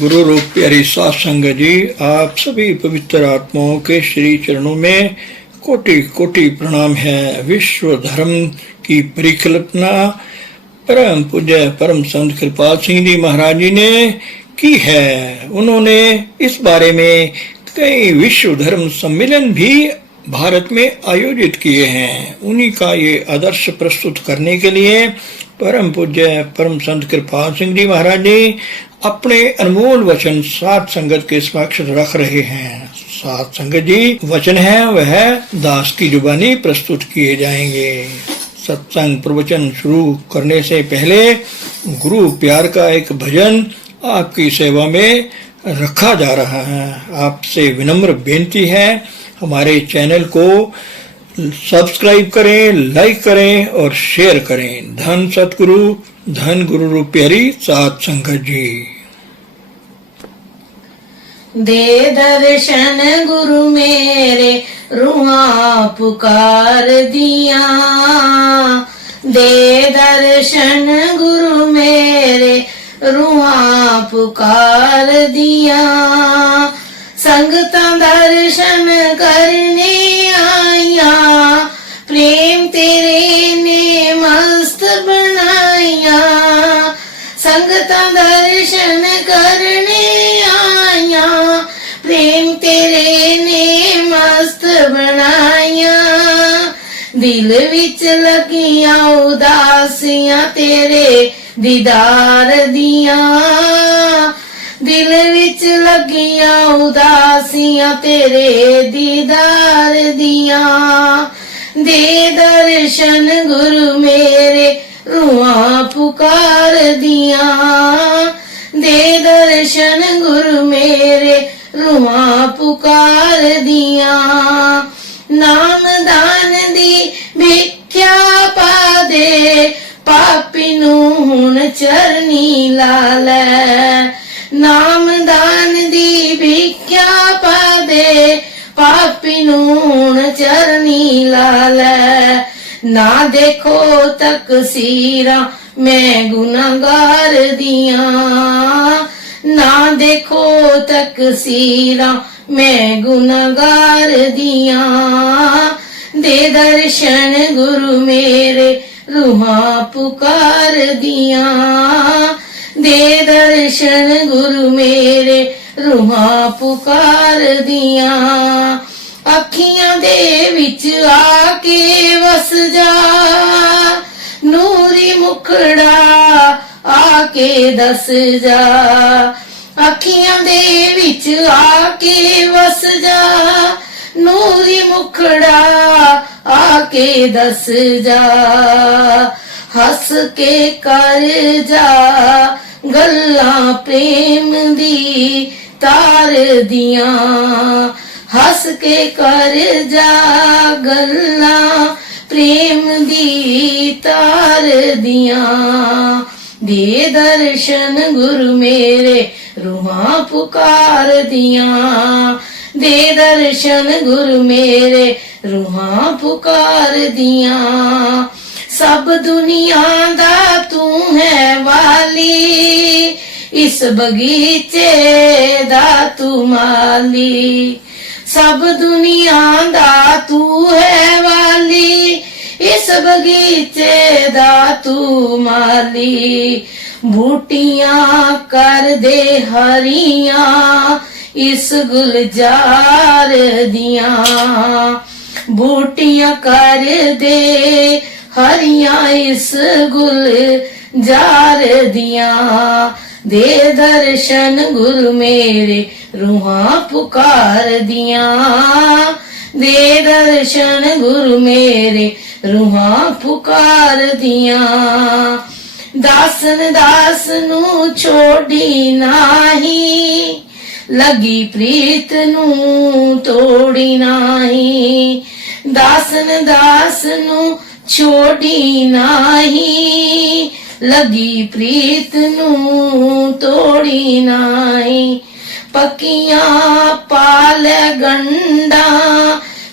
गुरु रूप प्यारी साध संगत जी, आप सभी पवित्र आत्माओं के श्री चरणों में कोटि कोटि प्रणाम है। विश्व धर्म की परिकल्पना परम पूज्य परम संत कृपाल सिंह जी महाराज जी ने की है। उन्होंने इस बारे में कई विश्व धर्म सम्मेलन भी भारत में आयोजित किए हैं। उन्हीं का ये आदर्श प्रस्तुत करने के लिए परम पूज्य परम संत कृपाल सिंह जी महाराज जी अपने अनमोल वचन साध संगत के समक्ष रख रहे हैं। साध संगत जी वचन है वह दास की जुबानी प्रस्तुत किए जाएंगे। सत्संग प्रवचन शुरू करने से पहले गुरु प्यार का एक भजन आपकी सेवा में रखा जा रहा है। आपसे विनम्र बेनती है, हमारे चैनल को सब्सक्राइब करें, लाइक करें और शेयर करें। धन सतगुरु, धन गुरु रूप प्यारी साध संगत जी। दे दर्शन गुरु मेरे रूहां पुकार दिया, दे दर्शन गुरु मेरे रूहां पुकार दिया। संगतां दर्शन करने आया, प्रेम तेरे ने मस्त बनाया। संगतां दर्शन करने आया, प्रेम तेरे ने मस्त बनाया। दिल विच लगियां उदासियां तेरे दीदार दियां, दिल विच लगियां उदासियां तेरे दीदार दियां। दे दर्शन गुरु मेरे रूहां पुकार दियां, दे दर्शन गुरु मेरे रूहां पुकार दियां। नाम दान दी भिख्या पा दे, पापी नूं हुण चरनी ला लै। नाम दान दी भिख्या पा दे, पापी नूं हुण चरनी ला लै। ना देखो तकसीरां मैं गुनाहगार दियां, ना देखो तकसीरां मैं गुनाहगार दियां। दे दर्शन गुरु मेरे रूहां पुकार दियां, दे दर्शन गुरु मेरे रूहां पुकार दियां। अखियां दे विच आके वस जा, नूरी मुखड़ा आके दस जा। अखियां दे विच आके वस जा, नूरी मुखड़ा आके दस जा। हस के कर जा गल्लां प्रेम दी तार दियां, हस के कर जा गल्लां प्रेम दी तार दियां। दे दर्शन गुरु मेरे रूहां पुकार दियां, दे दर्शन गुरु मेरे रूहां पुकार दियां। सब दुनिया दा तू है वाली, इस बगीचे दा तू माली। सब दुनिया दा तू है वाली, इस बगीचे दा तू माली। बूटियां कर दे हरियां इस गुलजार दियां, बूटियां कर दे हरियां इस गुलजार दियां। दे दर्शन गुरु मेरे रूहां पुकार दियां, दे दर्शन गुरु मेरे रूहां पुकार दियां। दासन दास नू छोड़ी नाही, लगी प्रीत नू तोड़ी नाही। दासन दास नू छोड़ी नाही, लगी प्रीत नू तोड़ी नाही। पक्कियां पाल गंडा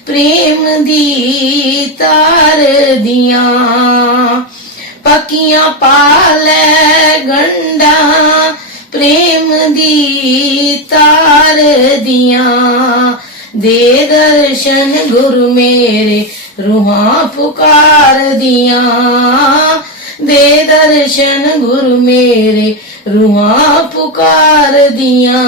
प्रेम दी तार दियां, पक्कियां पाल गंडा प्रेम दी तार दियां। दे दर्शन गुरु मेरे रूहां पुकार दियां। दे दर्शन गुरु मेरे रूहां पुकार दियां।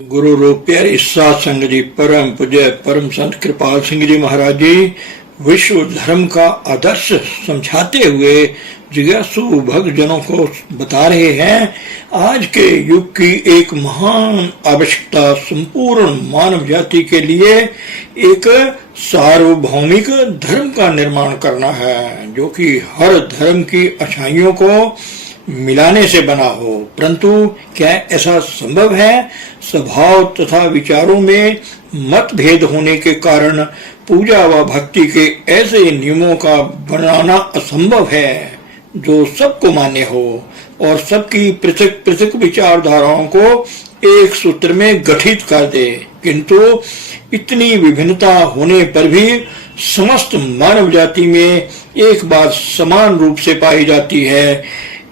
गुरु रूप प्यारी साध संगत जी, परम पूज्य परम संत कृपाल सिंह जी महाराज जी विश्व धर्म का आदर्श समझाते हुए जिज्ञासु भक्त जनों को बता रहे हैं आज के युग की एक महान आवश्यकता संपूर्ण मानव जाति के लिए एक सार्वभौमिक धर्म का निर्माण करना है, जो कि हर धर्म की अच्छाइयों को मिलाने से बना हो। परंतु क्या ऐसा संभव है? स्वभाव तथा विचारों में मतभेद होने के कारण पूजा व भक्ति के ऐसे नियमों का बनाना असंभव है जो सबको मान्य हो और सबकी पृथक पृथक विचारधाराओं को एक सूत्र में गठित कर दे। किंतु इतनी विभिन्नता होने पर भी समस्त मानव जाति में एक बात समान रूप से पाई जाती है,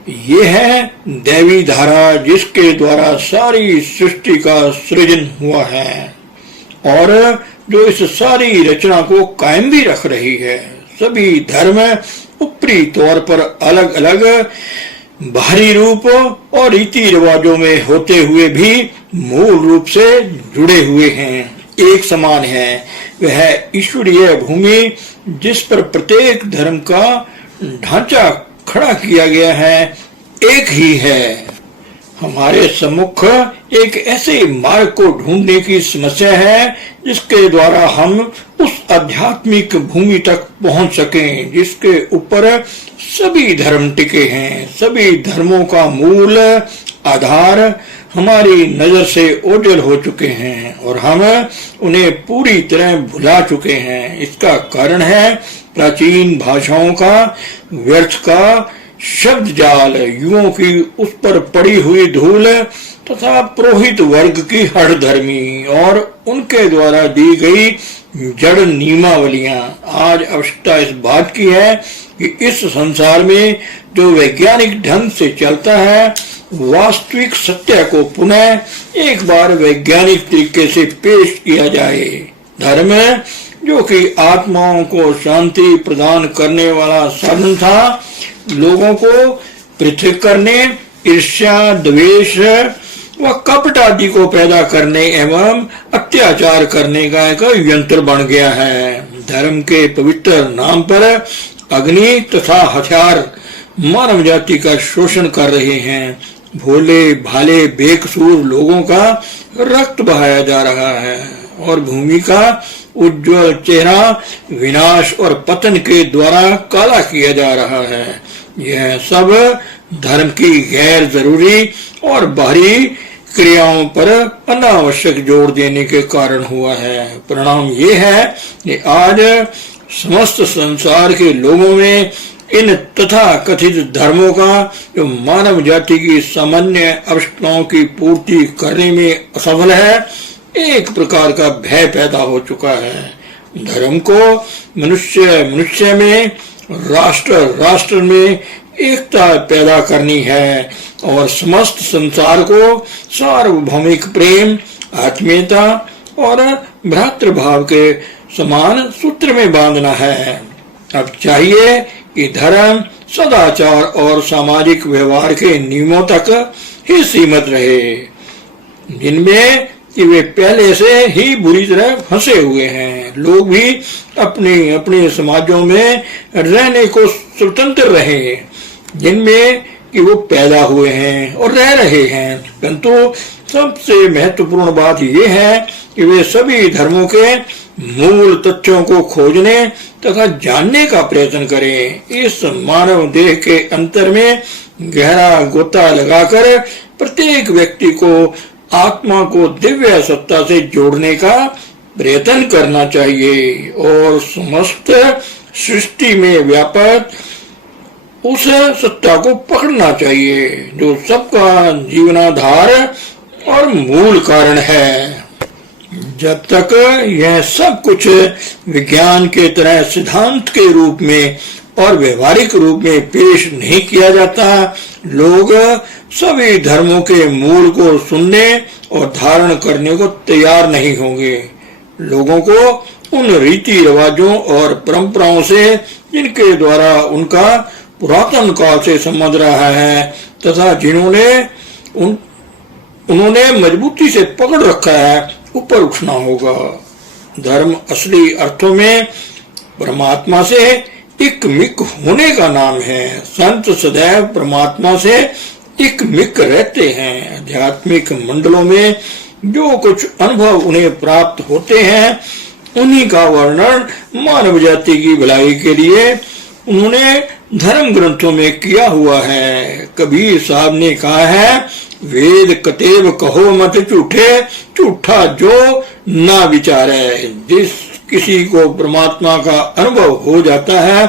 ये है दैवी धारा जिसके द्वारा सारी सृष्टि का सृजन हुआ है और जो इस सारी रचना को कायम भी रख रही है। सभी धर्म ऊपरी तौर पर अलग अलग बाहरी रूप और रीति रिवाजों में होते हुए भी मूल रूप से जुड़े हुए हैं, एक समान है। वह ईश्वरीय भूमि जिस पर प्रत्येक धर्म का ढांचा खड़ा किया गया है एक ही है। हमारे सम्मुख एक ऐसे मार्ग को ढूंढने की समस्या है जिसके द्वारा हम उस आध्यात्मिक भूमि तक पहुंच सकें जिसके ऊपर सभी धर्म टिके हैं। सभी धर्मों का मूल आधार हमारी नजर से ओझल हो चुके हैं और हम उन्हें पूरी तरह भुला चुके हैं। इसका कारण है प्राचीन भाषाओं का व्यर्थ का शब्द जाल, युगों की उस पर पड़ी हुई धूल तथा पुरोहित वर्ग की हठधर्मी और उनके द्वारा दी गई जड़ नियमावलियां। आज आवश्यकता इस बात की है कि इस संसार में जो वैज्ञानिक ढंग से चलता है वास्तविक सत्य को पुनः एक बार वैज्ञानिक तरीके से पेश किया जाए। धर्म जो कि आत्माओं को शांति प्रदान करने वाला साधन था, लोगों को पृथक करने, ईर्ष्या, द्वेष व कपट आदि को पैदा करने एवं अत्याचार करने का एक यंत्र बन गया है। धर्म के पवित्र नाम पर अग्नि तथा हथियार मानव जाति का शोषण कर रहे हैं। भोले भाले बेकसूर लोगों का रक्त बहाया जा रहा है और भूमि का उज्जवल चेहरा विनाश और पतन के द्वारा काला किया जा रहा है। यह सब धर्म की गैर जरूरी और बाहरी क्रियाओं पर अनावश्यक जोर देने के कारण हुआ है। परिणाम ये है कि आज समस्त संसार के लोगों में इन तथा कथित धर्मों का जो मानव जाति की सामान्य आवश्यकताओं की पूर्ति करने में असफल है, एक प्रकार का भय पैदा हो चुका है। धर्म को मनुष्य मनुष्य में, राष्ट्र राष्ट्र में एकता पैदा करनी है और समस्त संसार को सार्वभौमिक प्रेम, आत्मीयता और भ्रातृभाव के समान सूत्र में बांधना है। अब चाहिए कि धर्म सदाचार और सामाजिक व्यवहार के नियमों तक ही सीमित रहे, जिनमें कि वे पहले से ही बुरी तरह फंसे हुए हैं। लोग भी अपने अपने समाजों में रहने को स्वतंत्र रहे जिनमें कि वो पैदा हुए हैं और रह रहे हैं। परंतु सबसे महत्वपूर्ण बात यह है कि वे सभी धर्मों के मूल तथ्यों को खोजने तथा जानने का प्रयत्न करें। इस मानव देह के अंतर में गहरा गोता लगाकर प्रत्येक व्यक्ति को आत्मा को दिव्य सत्ता से जोड़ने का प्रयत्न करना चाहिए और समस्त सृष्टि में व्यापक उस सत्ता को पकड़ना चाहिए जो सबका जीवनाधार और मूल कारण है। जब तक यह सब कुछ विज्ञान के तरह सिद्धांत के रूप में और व्यवहारिक रूप में पेश नहीं किया जाता, लोग सभी धर्मों के मूल को सुनने और धारण करने को तैयार नहीं होंगे। लोगों को उन रीति रिवाजों और परंपराओं से जिनके द्वारा उनका पुरातन काल से समझ रहा है तथा उन्होंने मजबूती से पकड़ रखा है, ऊपर उठना होगा। धर्म असली अर्थों में परमात्मा से एकमिक होने का नाम है। संत सदैव परमात्मा से एकमिक रहते हैं। आध्यात्मिक मंडलों में जो कुछ अनुभव उन्हें प्राप्त होते हैं उन्हीं का वर्णन मानव जाति की भलाई के लिए उन्होंने धर्म ग्रंथों में किया हुआ है। कबीर साहब ने कहा है, वेद कतेब कहो मत झूठे, झूठा जो ना विचारे। जिस किसी को परमात्मा का अनुभव हो जाता है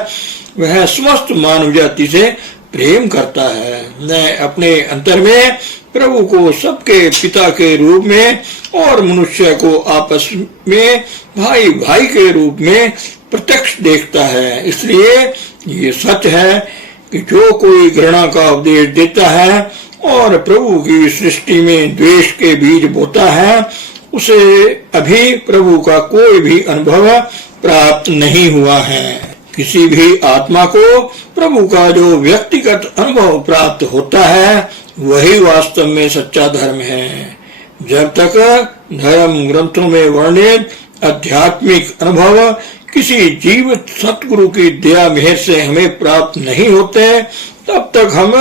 वह समस्त मानव जाति से प्रेम करता है। मैं अपने अंतर में प्रभु को सबके पिता के रूप में और मनुष्य को आपस में भाई भाई के रूप में प्रत्यक्ष देखता है। इसलिए ये सच है कि जो कोई घृणा का उपदेश देता है और प्रभु की सृष्टि में द्वेष के बीज बोता है, उसे अभी प्रभु का कोई भी अनुभव प्राप्त नहीं हुआ है। किसी भी आत्मा को प्रभु का जो व्यक्तिगत अनुभव प्राप्त होता है वही वास्तव में सच्चा धर्म है। जब तक धर्म ग्रंथों में वर्णित आध्यात्मिक अनुभव किसी जीवित सतगुरु की दया मेहर से हमें प्राप्त नहीं होते, तब तक हम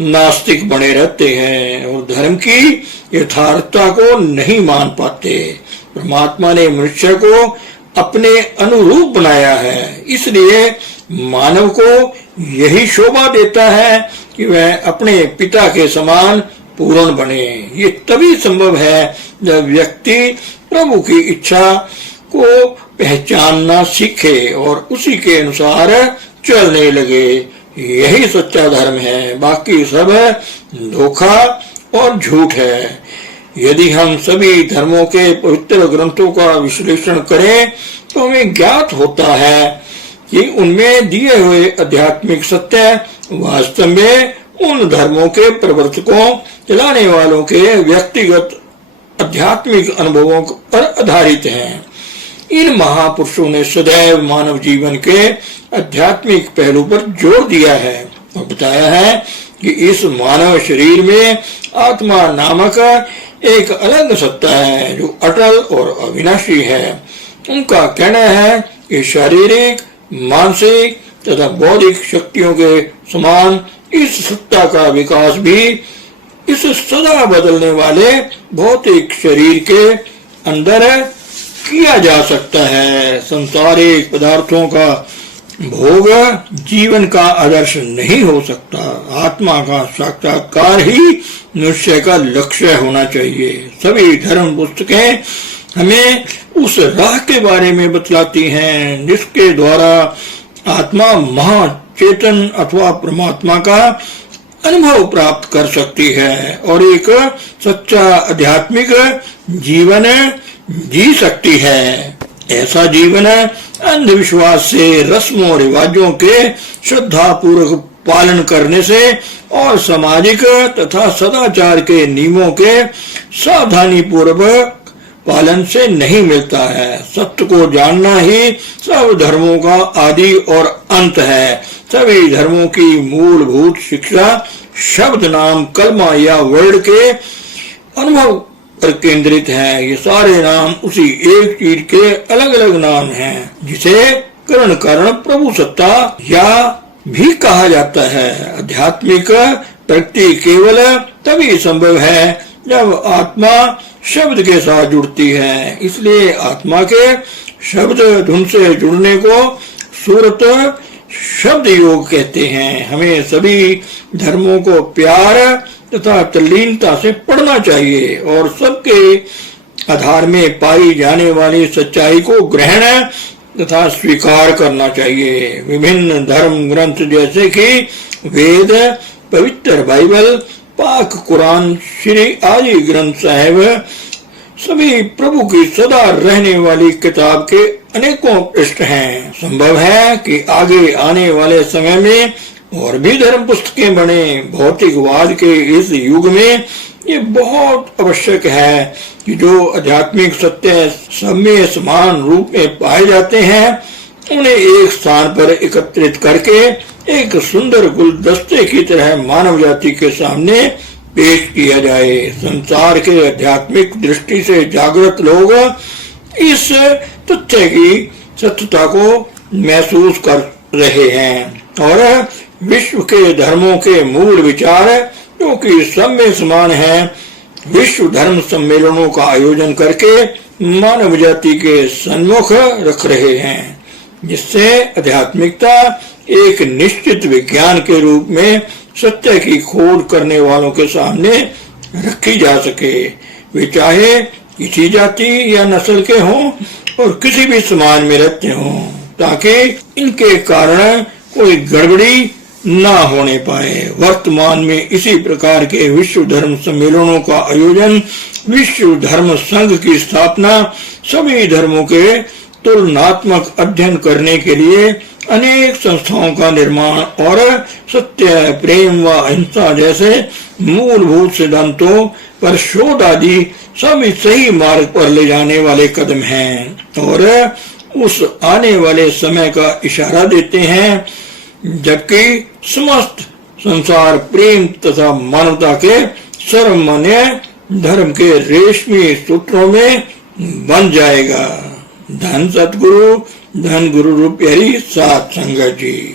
नास्तिक बने रहते हैं और धर्म की यथार्थता को नहीं मान पाते। परमात्मा ने मनुष्य को अपने अनुरूप बनाया है, इसलिए मानव को यही शोभा देता है कि वह अपने पिता के समान पूर्ण बने। ये तभी संभव है जब व्यक्ति प्रभु की इच्छा को पहचानना सीखे और उसी के अनुसार चलने लगे। यही सच्चा धर्म है, बाकी सब धोखा और झूठ है। यदि हम सभी धर्मों के पवित्र ग्रंथों का विश्लेषण करें तो हमें ज्ञात होता है कि उनमें दिए हुए आध्यात्मिक सत्य वास्तव में उन धर्मों के प्रवर्तकों चलाने वालों के व्यक्तिगत आध्यात्मिक अनुभवों पर आधारित हैं। इन महापुरुषों ने सदैव मानव जीवन के आध्यात्मिक पहलू पर जोर दिया है और बताया है कि इस मानव शरीर में आत्मा नामक एक अलग सत्ता है जो अटल और अविनाशी है। उनका कहना है कि शारीरिक, मानसिक तथा बौद्धिक शक्तियों के समान इस सत्ता का विकास भी इस सदा बदलने वाले भौतिक शरीर के अंदर किया जा सकता है। संसारिक पदार्थों का भोग जीवन का आदर्श नहीं हो सकता। आत्मा का साक्षात्कार ही मनुष्य का लक्ष्य होना चाहिए। सभी धर्म पुस्तकें हमें उस राह के बारे में बतलाती हैं जिसके द्वारा आत्मा महाचेतन अथवा परमात्मा का अनुभव प्राप्त कर सकती है और एक सच्चा आध्यात्मिक जीवन जी सकती है। ऐसा जीवन अंधविश्वास से, रस्मों रिवाजों के श्रद्धा पूर्वक पालन करने से और सामाजिक तथा सदाचार के नियमों के सावधानी पूर्वक पालन से नहीं मिलता है। सत्य को जानना ही सब धर्मों का आदि और अंत है। सभी धर्मों की मूलभूत शिक्षा शब्द, नाम, कलमा या वर्ड के अनुभव पर केंद्रित है। ये सारे नाम उसी एक चीज के अलग अलग नाम हैं, जिसे करण कारण प्रभु सत्ता या भी कहा जाता है। आध्यात्मिक प्रगति केवल तभी संभव है जब आत्मा शब्द के साथ जुड़ती है। इसलिए आत्मा के शब्द धुन से जुड़ने को सूरत शब्द योग कहते हैं। हमें सभी धर्मों को प्यार तथा तल्लीनता से पढ़ना चाहिए और सबके आधार में पाई जाने वाली सच्चाई को ग्रहण तथा स्वीकार करना चाहिए। विभिन्न धर्म ग्रंथ जैसे कि वेद, पवित्र बाइबल, पाक कुरान, श्री आदि ग्रंथ साहिब सभी प्रभु की सदा रहने वाली किताब के अनेकों पृष्ठ हैं। संभव है कि आगे आने वाले समय में और भी धर्म पुस्तकें बने। भौतिकवाद के इस युग में ये बहुत आवश्यक है कि जो आध्यात्मिक सत्य सब में समान रूप में पाए जाते हैं उन्हें एक स्थान पर एकत्रित करके एक सुंदर गुलदस्ते की तरह मानव जाति के सामने पेश किया जाए। संसार के आध्यात्मिक दृष्टि से जागृत लोग इस तथ्य की सत्यता को महसूस कर रहे हैं और विश्व के धर्मों के मूल विचार जो कि सब में समान है, विश्व धर्म सम्मेलनों का आयोजन करके मानव जाति के सन्मुख रख रहे हैं, जिससे आध्यात्मिकता एक निश्चित विज्ञान के रूप में सत्य की खोज करने वालों के सामने रखी जा सके। वे चाहे किसी जाति या नस्ल के हों और किसी भी समाज में रहते हों, ताकि इनके कारण कोई गड़बड़ी न होने पाए। वर्तमान में इसी प्रकार के विश्व धर्म सम्मेलनों का आयोजन, विश्व धर्म संघ की स्थापना, सभी धर्मों के तुलनात्मक अध्ययन करने के लिए अनेक संस्थाओं का निर्माण और सत्य, प्रेम व अहिंसा जैसे मूलभूत सिद्धांतों पर शोध आदि सभी सही मार्ग पर ले जाने वाले कदम हैं और उस आने वाले समय का इशारा देते हैं जबकि समस्त संसार प्रेम तथा मानवता के सर्वमान्य धर्म के रेशमी सूत्रों में बन जाएगा। धन सतगुरु, धन गुरु रूप प्यारी सात संगत जी।